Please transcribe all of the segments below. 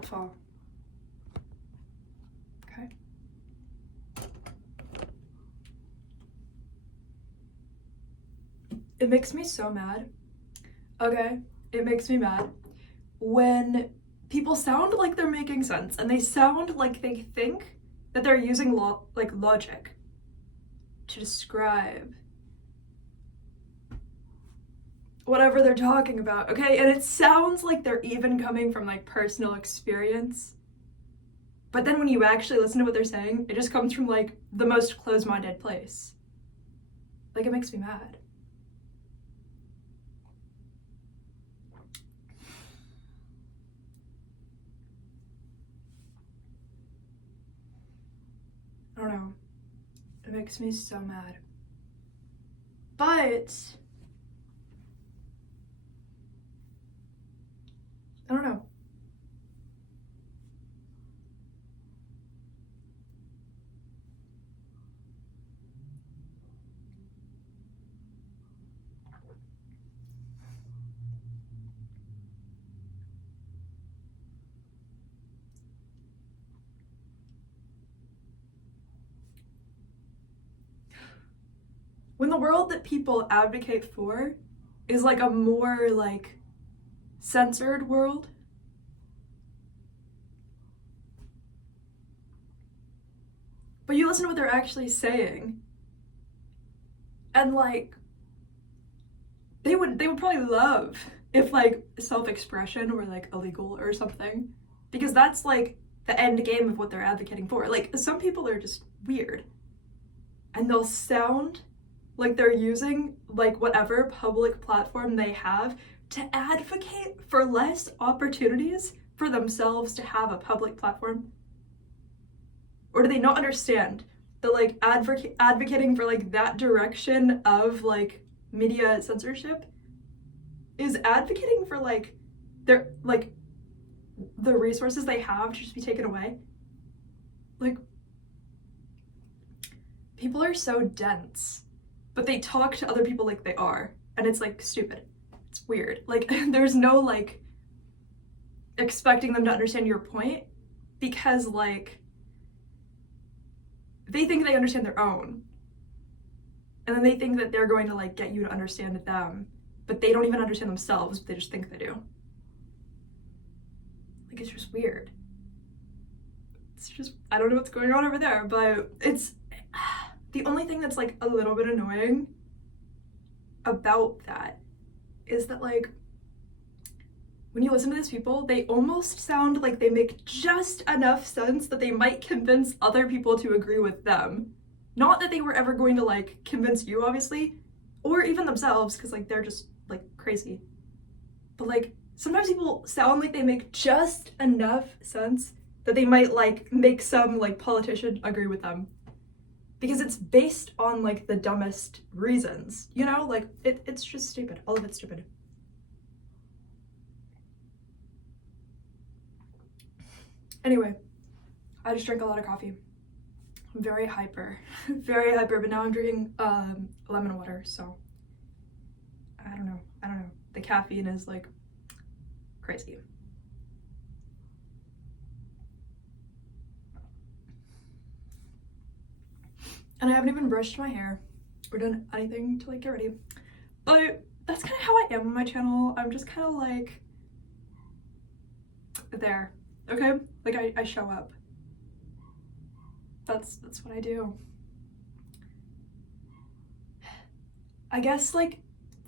Don't fall. Okay. It makes me so mad. Okay, it makes me mad when people sound like they're making sense and they sound like they think that they're using logic to describe whatever they're talking about, okay? And it sounds like they're even coming from like personal experience. But then when you actually listen to what they're saying, it just comes from like the most closed-minded place. Like, it makes me mad. I don't know. It makes me so mad. But I don't know. When the world that people advocate for is like a more like censored world, but you listen to what they're actually saying, and like they would probably love if like self-expression were like illegal or something, because that's like the end game of what they're advocating for. Like, some people are just weird and they'll sound like they're using like whatever public platform they have to advocate for less opportunities for themselves to have a public platform. Or do they not understand that like advocating for like that direction of like media censorship is advocating for like their like the resources they have to just be taken away? Like, people are so dense, but they talk to other people like they are, and it's like stupid. It's weird. Like, there's no like expecting them to understand your point, because like they think they understand their own, and then they think that they're going to like get you to understand them, but they don't even understand themselves, but they just think they do. Like, it's just weird. It's just, I don't know what's going on over there, but it's the only thing that's like a little bit annoying about that is that like when you listen to these people, they almost sound like they make just enough sense that they might convince other people to agree with them. Not that they were ever going to like convince you, obviously, or even themselves, because like they're just like crazy. But like sometimes people sound like they make just enough sense that they might like make some like politician agree with them, because it's based on like the dumbest reasons, you know? Like it's just stupid. All of it's stupid. Anyway, I just drank a lot of coffee. I'm very hyper, very hyper, but now I'm drinking lemon water, so I don't know. The caffeine is like crazy. And I haven't even brushed my hair or done anything to like get ready. But that's kind of how I am on my channel. I'm just kind of like there, okay? Like I show up. That's what I do. I guess like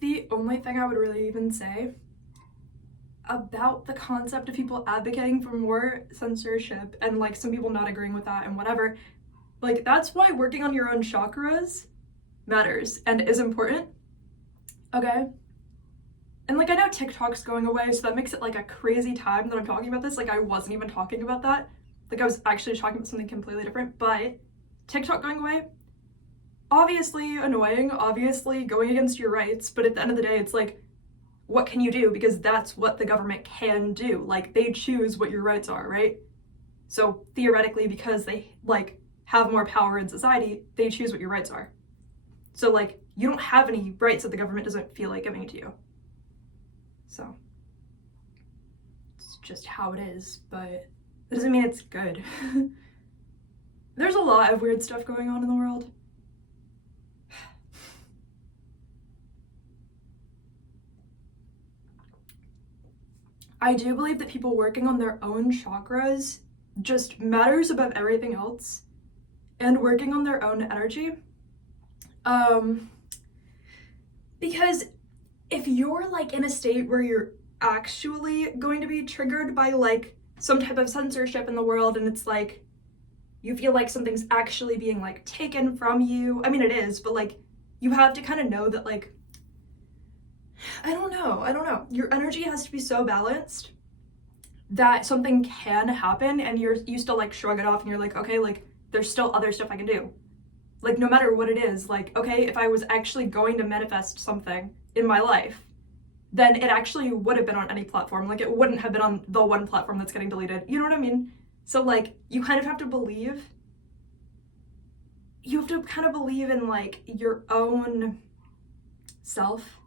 the only thing I would really even say about the concept of people advocating for more censorship and like some people not agreeing with that and whatever, like that's why working on your own chakras matters and is important, okay? And like I know TikTok's going away, so that makes it like a crazy time that I'm talking about this. Like I wasn't even talking about that. Like I was actually talking about something completely different, but TikTok going away, obviously annoying, obviously going against your rights, but at the end of the day, it's like, what can you do? Because that's what the government can do. Like they choose what your rights are, right? So theoretically, because they like have more power in society, they choose what your rights are. So like you don't have any rights that the government doesn't feel like giving to you. So it's just how it is, but that doesn't mean it's good. There's a lot of weird stuff going on in the world. I do believe that people working on their own chakras just matters above everything else, and working on their own energy. Because if you're like in a state where you're actually going to be triggered by like some type of censorship in the world, and it's like you feel like something's actually being like taken from you, I mean it is, but like you have to kind of know that like, I don't know, your energy has to be so balanced that something can happen and you still like shrug it off and you're like, okay, like there's still other stuff I can do. Like no matter what it is, like, okay, if I was actually going to manifest something in my life, then it actually would have been on any platform. Like it wouldn't have been on the one platform that's getting deleted. You know what I mean? So like you kind of have to believe, you have to kind of believe in like your own self.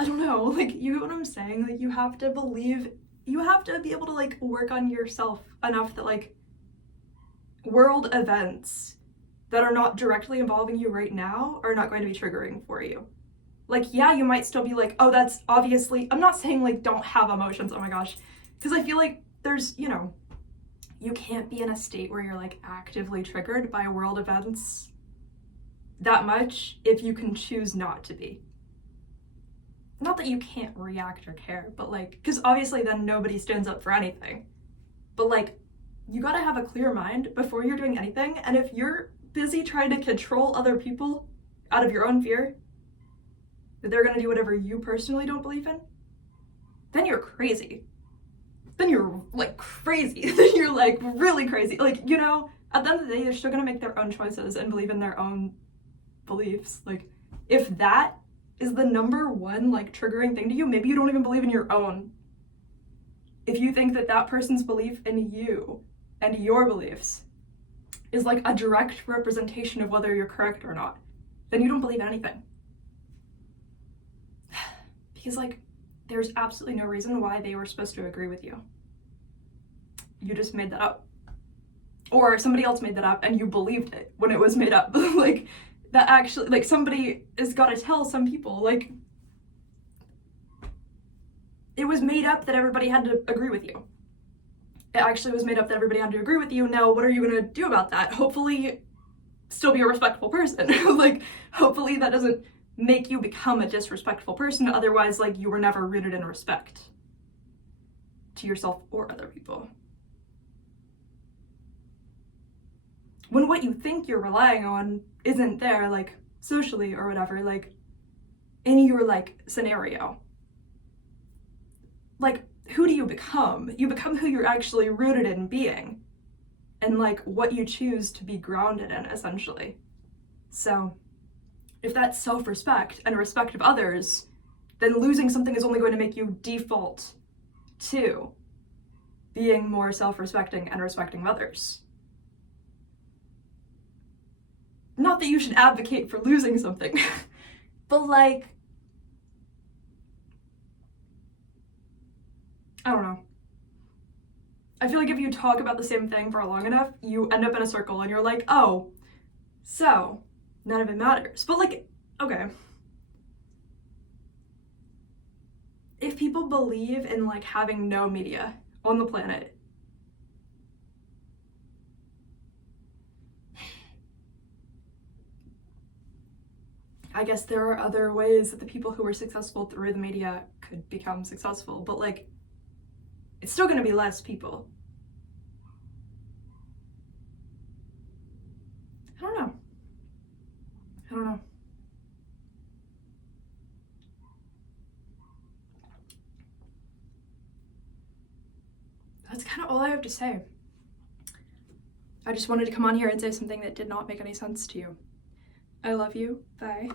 I don't know, like, you get what I'm saying? Like, you have to believe, you have to be able to, like, work on yourself enough that, like, world events that are not directly involving you right now are not going to be triggering for you. Like, yeah, you might still be like, oh, that's obviously, I'm not saying, like, don't have emotions, oh my gosh, because I feel like there's, you know, you can't be in a state where you're, like, actively triggered by world events that much if you can choose not to be. Not that you can't react or care, but like, because obviously then nobody stands up for anything. But like, you gotta have a clear mind before you're doing anything. And if you're busy trying to control other people out of your own fear, that they're gonna do whatever you personally don't believe in, then you're crazy. Then you're like crazy. Then you're like really crazy. Like, you know, at the end of the day, they're still gonna make their own choices and believe in their own beliefs. Like, if that is the number one like triggering thing to you, maybe you don't even believe in your own. If you think that that person's belief in you and your beliefs is like a direct representation of whether you're correct or not, then you don't believe anything. Because like, there's absolutely no reason why they were supposed to agree with you. You just made that up. Or somebody else made that up and you believed it when it was made up. Like, that actually, like, somebody has got to tell some people, like, it was made up that everybody had to agree with you. It actually was made up that everybody had to agree with you. Now, what are you going to do about that? Hopefully, still be a respectful person. Like, hopefully that doesn't make you become a disrespectful person. Otherwise, like, you were never rooted in respect to yourself or other people. When what you think you're relying on isn't there, like, socially or whatever, like, in your, like, scenario. Like, who do you become? You become who you're actually rooted in being. And, like, what you choose to be grounded in, essentially. So, if that's self-respect and respect of others, then losing something is only going to make you default to being more self-respecting and respecting of others. Not that you should advocate for losing something, but like, I don't know. I feel like if you talk about the same thing for long enough, you end up in a circle and you're like, oh, so none of it matters. But like, okay. If people believe in like having no media on the planet, I guess there are other ways that the people who were successful through the media could become successful, but like, it's still gonna be less people. I don't know. That's kind of all I have to say. I just wanted to come on here and say something that did not make any sense to you. I love you. Bye.